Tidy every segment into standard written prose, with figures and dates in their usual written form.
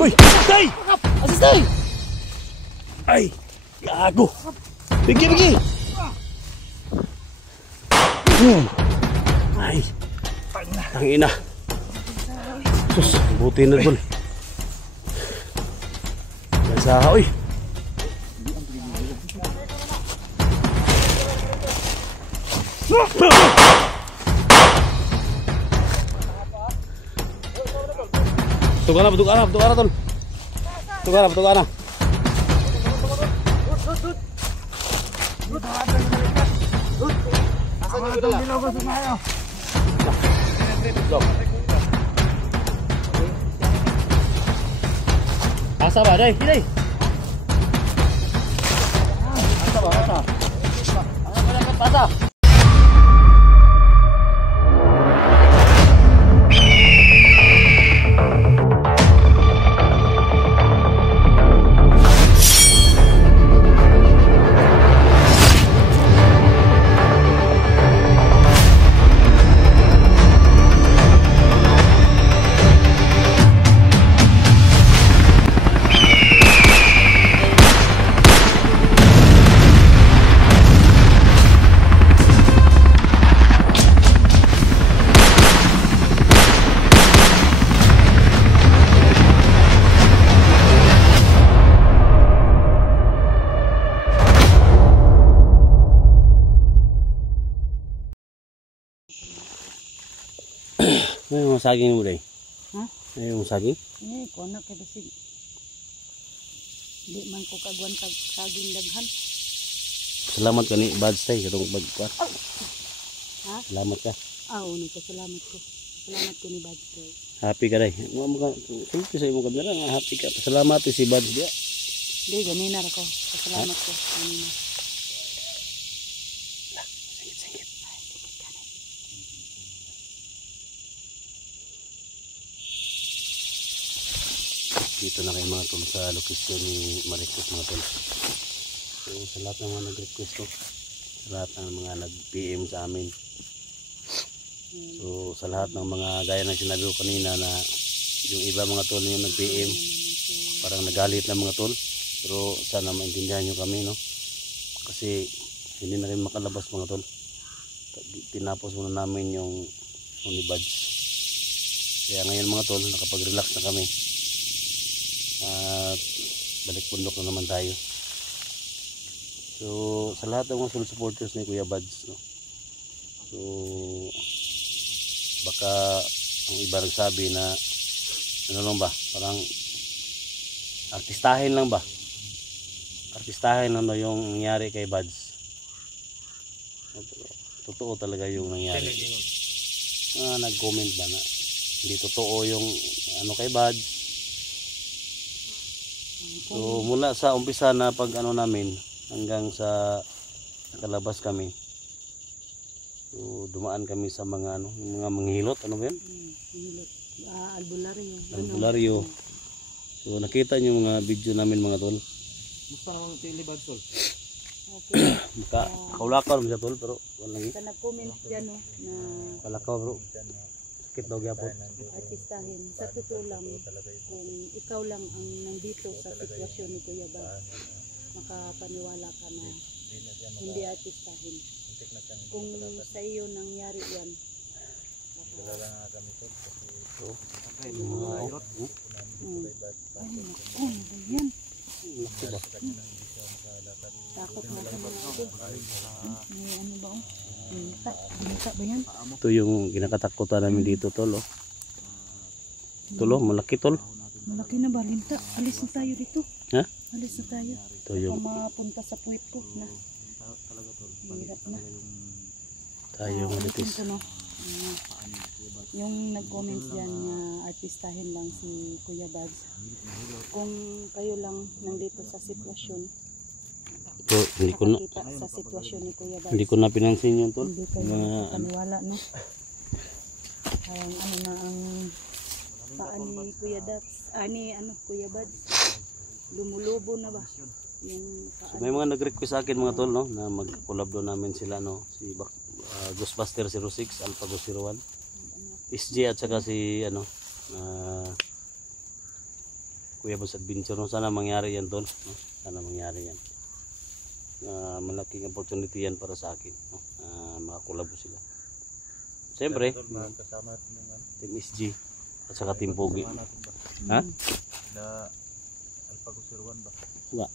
Uy! Tay! Asistay! Ay! Gago! Bigi! Ay! Tangina! Sus! Buti na dun. Gansaha, uy! Tukana tol. Tukana. Asa ba day? Day. Asa. Asa. May mga saging mo day? Ha? May mga saging? Ini ko na kay basig. Di man ko kagwan tag saging daghan. Salamat ka ni Bads tay katong pagkuat. Ha? Salamat ka. Ni ko salamat ko. Salamat ko ni Bads ko. Happy ka day. Mo mga sulti sa imong kamera nga happy ka. Pasalamat si Bads dia. Di ganina ra ko. Salamat ko ganina. Singit. Dito na kayo mga tol sa location ni Maricos mga tol. So sa lahat ng mga nag-request ko, sa lahat ng mga nag-PM sa amin, so sa lahat ng mga gaya ng sinabi ko kanina na yung iba mga tol yung nag-PM parang nagalit na mga tol, pero sana maintindihan nyo kami, no, kasi hindi na rin makalabas mga tol. Tinapos muna namin yung Unibuds, kaya ngayon mga tol nakapag-relax na kami at balik bundok na naman tayo. So sa lahat ng mga full supporters ni Kuya Buds, no, so baka ang iba nagsabi na ano lang ba, parang artistahin lang no, yung nangyari kay Buds. Totoo talaga yung nangyari. Nag-comment ba na hindi totoo yung ano kay Buds. So mula sa umpisa na pag ano namin hanggang sa nakalabas kami, so dumaan kami sa mga ano, mga manghilot, ano ba yan? Albularyo. So nakita niyo mga video namin mga tol. Musta naman ito yung libad tol? Okay. Kaulakaw naman siya tol, pero wala lagi. Sa nag-comment dyan, no, na Kalakaw bro. Sakit daw gyapon. artistahin. Sa totoo lang, kung ikaw lang ang nandito sa sitwasyon ni Kuya Buds, makapaniwala ka na hindi artistahin. Kung sa iyo nangyari yan, takot na kami ako. May ano ba oh? Minta ba yan? Ito yung kinakatakutan namin dito tol, oh. Tol, oh, malaki tol. Malaki na ba? Linta, alis na tayo dito. Ha? Alis na tayo. Ito yung mapunta sa puwit ko na. Hirap na. tayo malitis. Yung nag-comment dyan na artistahin lang si Kuya Buds. Kung kayo lang nandito sa sitwasyon, So, hindi ko na sa sitwasyon ni Kuya Buds, hindi ko na pinansin yun tol. hindi kayo makapaniwala, no? Parang ano na ang paan ni Kuya Buds, Kuya Buds, lumulubo na ba? Yung So, may mga nag-request sa akin mga tol, no, na mag-collab doon namin sila, no, si Ghostbuster 06, Alphago 01, SJ at saka si Kuya Bas Adventure. No? Sana mangyari yan tol. No? Sana mangyari yan. Malaking opportunity yan para sa akin. No? Makakulabo sila. Siyempre, Kasama natin yung ano. Team SG at saka Team Pogi. Ha? Na Alpagusirwan ba?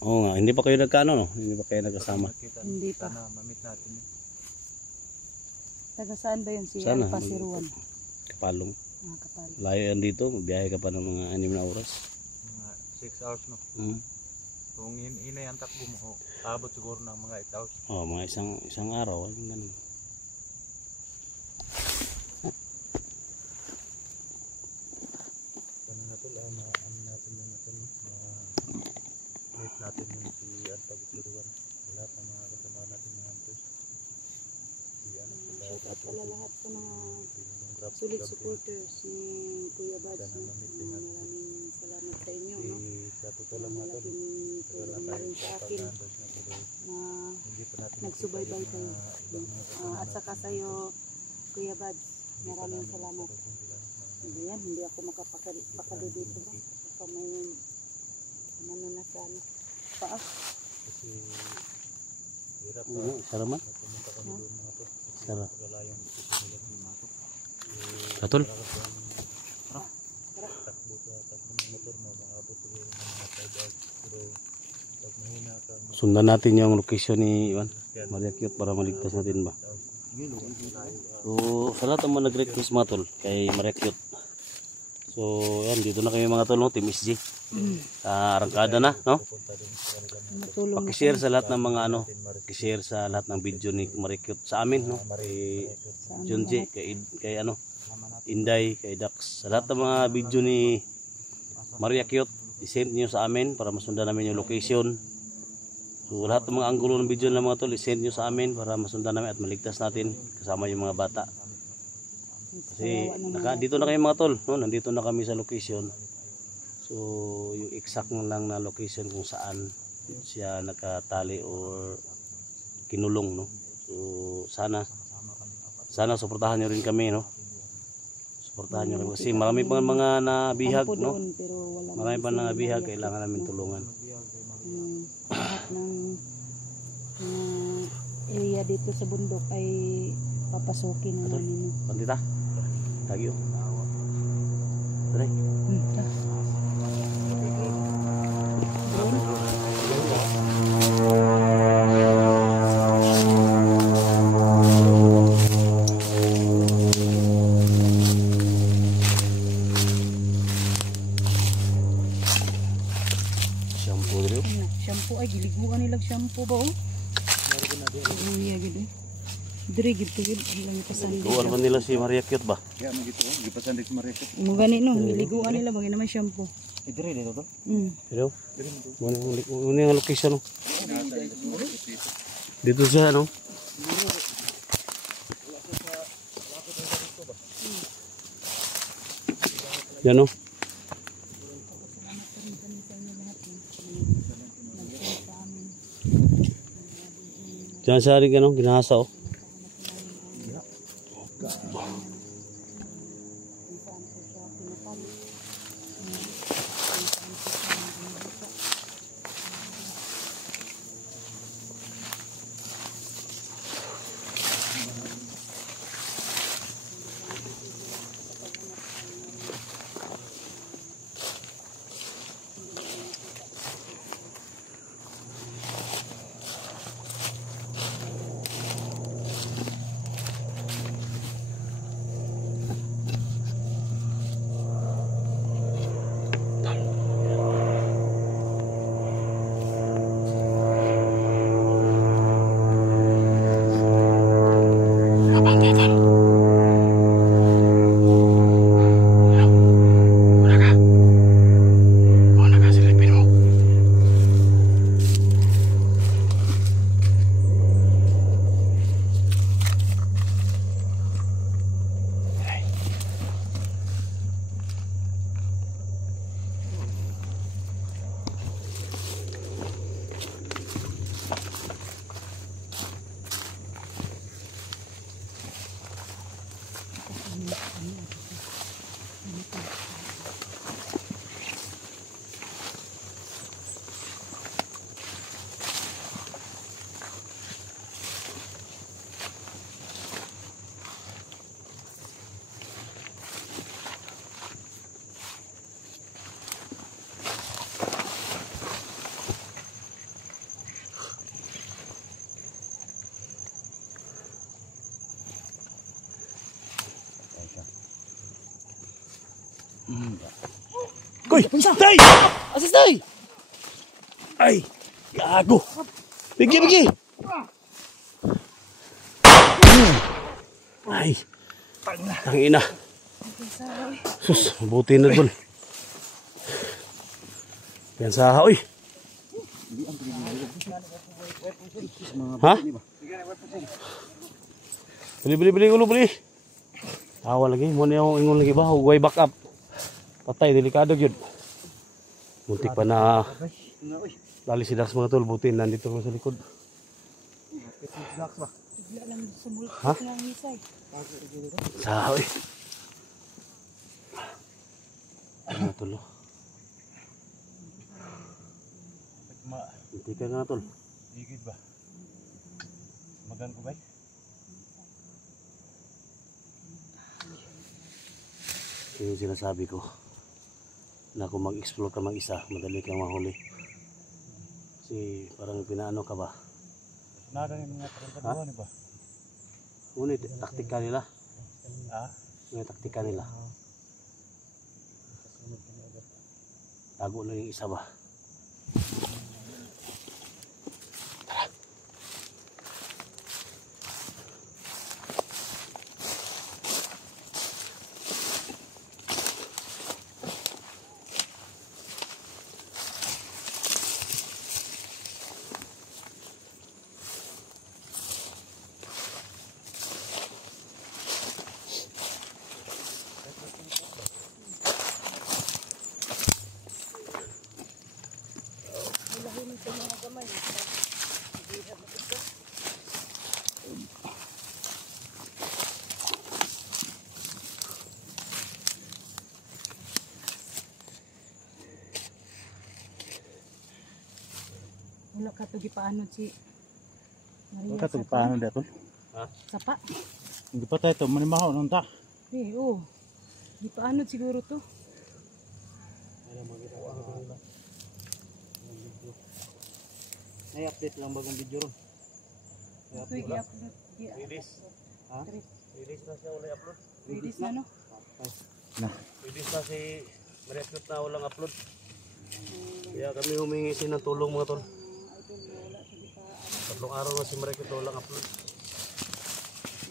Oo nga, hindi pa kayo nagkaano no? Hindi pa kayo nagkasama. Hindi pa. Sana mamit natin yun. Taga saan ba yun si Sana. Alpha Siruan? Kapalong. Kapal. Layo yan dito, biyahe ka pa ng mga 6 na oras. Mga 6 hours no. Kung inay ang takbo mo, abot siguro ng mga 8 hours. Oh, mga isang araw, yung ganun. Sana nga tol, ano natin yung ito no. Meet natin yung si Alpagusirwan. Lahat ng mga kasama natin ng hunters. Si ano sila. Shoutout pala lahat sa mga Grab solid supporters ni Kuya Bads. Sana No? mamit din natin. Maraming salamat sa inyo. No? Sa totoo lang mga tol. Malaking tulong na rin sa akin Pag-hunters na tuloy. na Hindi pa natin nagsubaybay nakita kayo. yung mga ibang mga kasama At saka natin. sa'yo, Kuya Bads, maraming Hindi pa namin salamat. nakita sila. Hindi yan, hindi ako makapakalo dito ba? Baka may ano na sa ano. Paa. Kasi hirap pa. Saraman? Pumunta kami doon mga to. Sara. Pagalayang dito nila ng mga to. Katol? Takbo ng motor mo, makabot siguro ng mga 5 hours. Pero pag mahina ka, Sundan natin yung location ni Iwan. Maria Cute para maligtas natin ba? So, sa lahat ng mga nag-request mga tol kay Maria Cute. So, yan, dito na kami mga tol, no? Team SG. Arangkada na, no? Matulong na Pakishare sa lahat ng mga ano, pakishare sa lahat ng video ni Maria Cute sa amin, no? Kay sa amin Junji, kay ano, Inday, kay Dax. Sa lahat ng mga video ni Maria Cute, i-send nyo sa amin para masundan namin yung location. So, lahat ng mga anggulo ng video ng mga tol, i-send nyo sa amin para masundan namin at maligtas natin kasama yung mga bata. Kasi dito na kayo mga tol, no? Nandito na kami sa location. So yung exact lang na location kung saan siya nakatali or kinulong, no? So sana suportahan niyo rin kami, no? Suportahan niyo kami kasi marami pang mga nabihag, no? Marami pang nabihag, kailangan namin tulungan. Lahat ng area dito sa bundok ay papasukin na namin. Pandita. Tagyo. Tara. Shampoo dito. Shampoo ay giliguan nilang shampoo ba oh? Iya gitu. Dire gitu ilang pasan. Tuwan man nila si Maria Cute ba? ya begitu, gipasan di Mareket. Mo gani no, giliguan nila bagay naman shampoo. Idre dito to. Pero, muna yung location, no? Dito siya, no? Yan, no? Diyan sa rin, ano? Ginahasa, oh. Koy! Tay! Asis tay! Ay! Gago! Bigi, bigi! Ay! Tangina! Sus, mabuti na dun. Piyansa, oy! Ha? Bili ulo, bili. Tawa lagi, mo niya akong ingon lagi ba? Huwag back up. Patay, delikado yun. Muntik pa na lali si Dax mga tol, buti nandito ko sa likod. Ha? Sa, oy. Ano tol? Muntik ka nga tol. Digid ba? Magan ko ba? Yung sinasabi ko na kung mag-explore ka mag-isa, madali kang mahuli. Kasi parang pinaano ka ba? Nada yung mga tarantado ni ba? Ngunit taktika nila. Ah? Yung taktika nila. Tago lang yung isa ba? Wala ka to gipaanod si Maria. Wala to paano dato? Ha? Sapa. Hindi pa tayo to, manimahaw nung ta. Eh, oh. Gipaanod siguro to. Ay-update lang bagong video ron. Ito i-upload. Release. Ha? Release na siya ulit upload. Release na no? Na. Release na si Mariasmith na walang upload. Kaya kami humingi sin ng tulong mga tol. Tatlong araw na si Mariasmith na walang upload.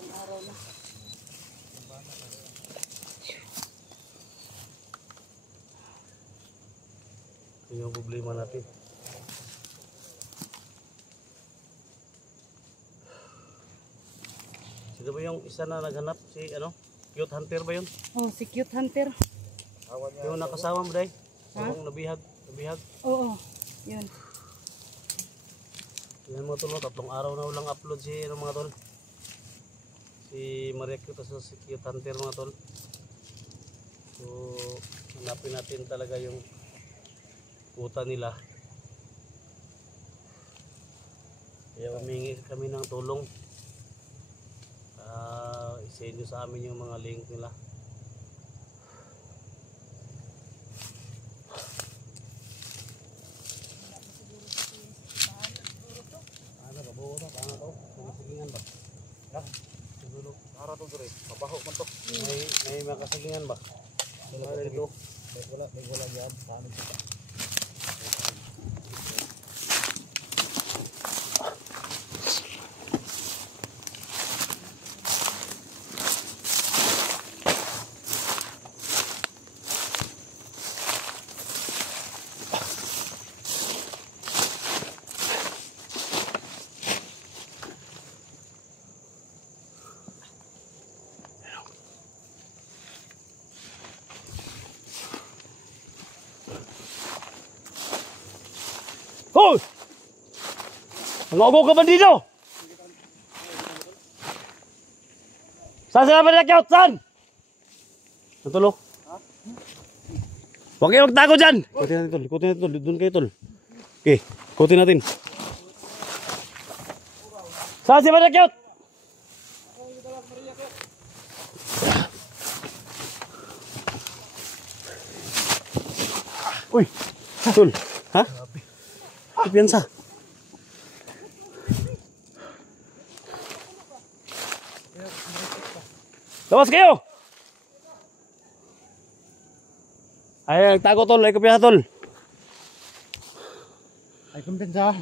Yung araw na. Ito yung problema natin. Sino ba yung isa na naghanap? Si ano? Cute Hunter ba yun? Oh, si Cute Hunter. Yung nakasama mo dahi? Ha? Yung nabihag? Nabihag? Oo, yun. Yan mga tol, no? Tatlong araw na walang upload si ano, mga tol. Si Maria Cute sa si Cute Hunter mga tol. So, hanapin natin talaga yung kuta nila. Kaya humingi kami ng tulong. I-send nyo sa amin yung mga link nila. Ano ba? Buo na? Paano to? Makasagingan ba? Ha? Siguro. Para to dure. Mabaho man to. May makasagingan ba? Wala dito. May wala yan. Paano ito? Hoy! Nangogo ka ba dito? Saan sila panakyot? Saan? Natulo? Huwag kayo magtago dyan! Ikutin natin tol, ikutin natin tol, doon kayo tol. Okay, ikutin natin. Saan sila panakyot? Uy! Tol! Ha? Piyansa. Labas kayo! Ay, tago tol, ay kapiya tol. Ay kumpensa.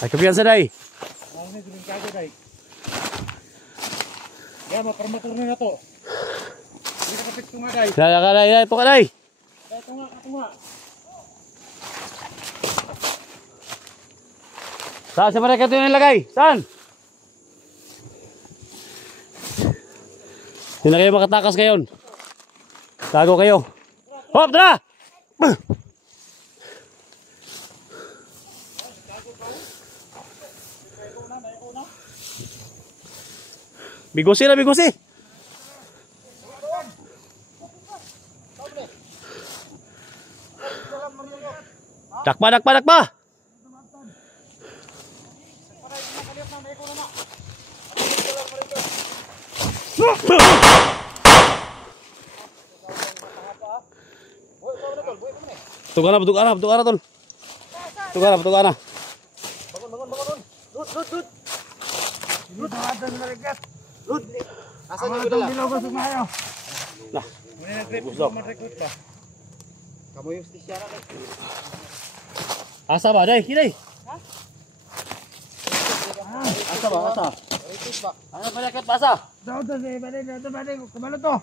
Ay kapiya sa day. Ang ni dun kago dai. Ya mapermotor na to. Hindi ka kapit tunga dai. Kaya ka day, ito ka day. Dai tunga ka tunga. Saan sa mereka ito yung nilagay? Saan? Hindi na kayo makatakas ngayon. Tago kayo. Hop, tara! Bigusi na, bigusi! Dakpa, dakpa, dakpa! Tukana, tukana, tukana tol. Tukana, tukana. Bangun. Lut. Lut ada narigat. Lut. Asa ni dala? Dilaw ko sumayo. Nah. Muna nag-record pa. Kamu yung stisya na. Asa ba, day? Kiday. Ha? Asa ba, asa? Ano pa yakit ba asa? Daw to si balik kabalo to.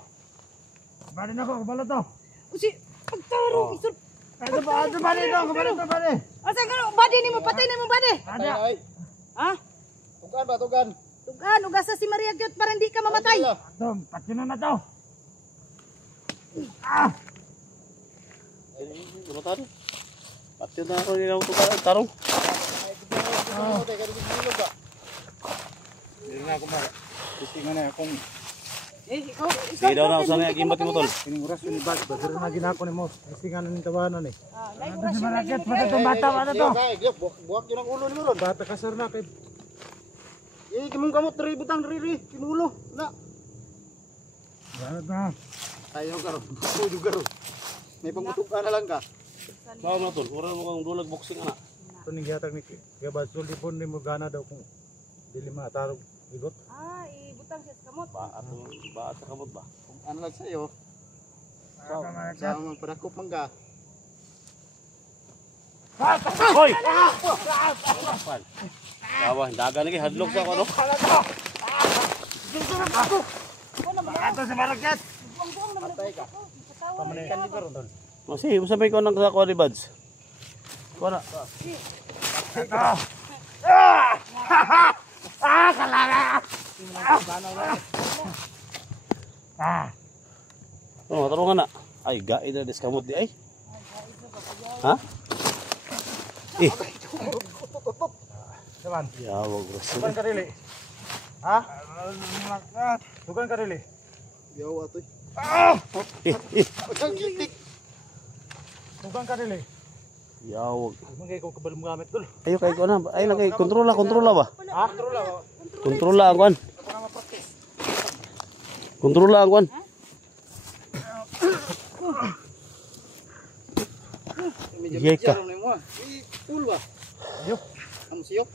Balik na ko kabalo to. Usi, pagtaro, isot. Ada balik to, kabalo to balik. Asa ka badi ni mo, patay ni mo badi. Ada. Ha? Tugan ba tugan? Tugan, ugasa si Maria Gyot para hindi ka mamatay. Tom, patino na to. Ah! Lumatan. Pati na ako nilang tarong. Hindi na ako mara. Tistingan na akong Ikaw Hindi daw na ako sanay agimbat mo tol. kining oras ni bag. Bagero na ginako ni mo. Tistingan na ni tawanan eh. Lain Ano oras si yun Malagyan? lagi Mata to bata, mata to. Buwak yun ang ulo ni Moron. Bata kasar na kay. Kimong kamot rin butang riri. Kinulo. Na. Bata na. Ayaw ka ron. Tudo ka ron. May pangutok ka na lang ka. Bawa mo tol. Oran mo kang dulag boxing ana. Ito ning gihatag ni kaya ba sulti pon ni mo gana daw kung dili matarog igot. Ah, ibutang siya sa kamot. Ba sa kamot ba? Kung ano lang sa'yo. Sa mga padakop mangga. Hoy! Bawa, dagan lagi hadlok sa ako no. Ato si Maragyan. Buang-buang naman. Patay ka. Pamanikan ni karon tol. Masih, usapay ko nang sa ni Buds. Kuha na. Oh, tarungan na. Ay, gaid na diskamot di ay. Ha? Eh, Saman. yawag bro. Tugan ka dili. Ha? Tugan ka dili. Yaw atoy. Eh, Ang gitik. Tugan ka dili. yawag. Mangay ko kabal mo gamit dul. Ayo kay ko na. Ay lagay kontrola ba? Ha? Trola. Kontrola ang kwan. Kontrola ang kwan. Medyo Yay ka. na mo. Pool ba? Ayo. Ang siyok.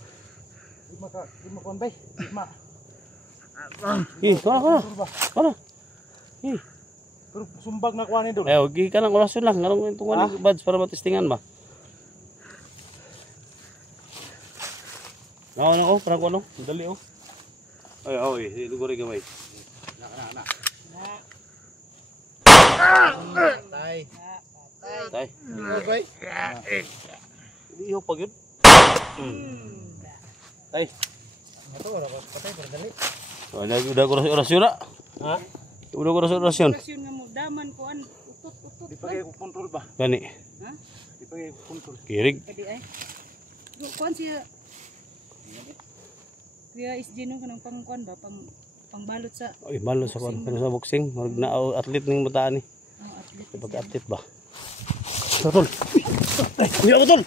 Di mo kon bay. Di ma. Eh, kana. Kana. Eh, Pero sumbag na kuha ni dul. ayo gi ka lang orasyon lang ngarong itong kwan ni Buds para matistingan ba. Ano, parang ko no? Dali oh. Ay, oy, lugo rin gamay. Na. Tay. Tay. Okay. Iyo pag yun. Tay. Ato ora ko patay pero dali. Udah ko orasyon na. Ha? Udah ko orasyon. Operasyon nga mo, daman ko an, utot. Di pa kay kontrol ba? Gani. Ha? Di pa kay kontrol. Kirig. Edi ay. Kuan siya. Kuya SG no kanang pangkuan ba, pangbalot sa Oy, malo sa kwan. Pero sa boxing, mag na atlet ning mataan ni. atlet. Pag atlet ba. Tol. Ay, hindi ako tol.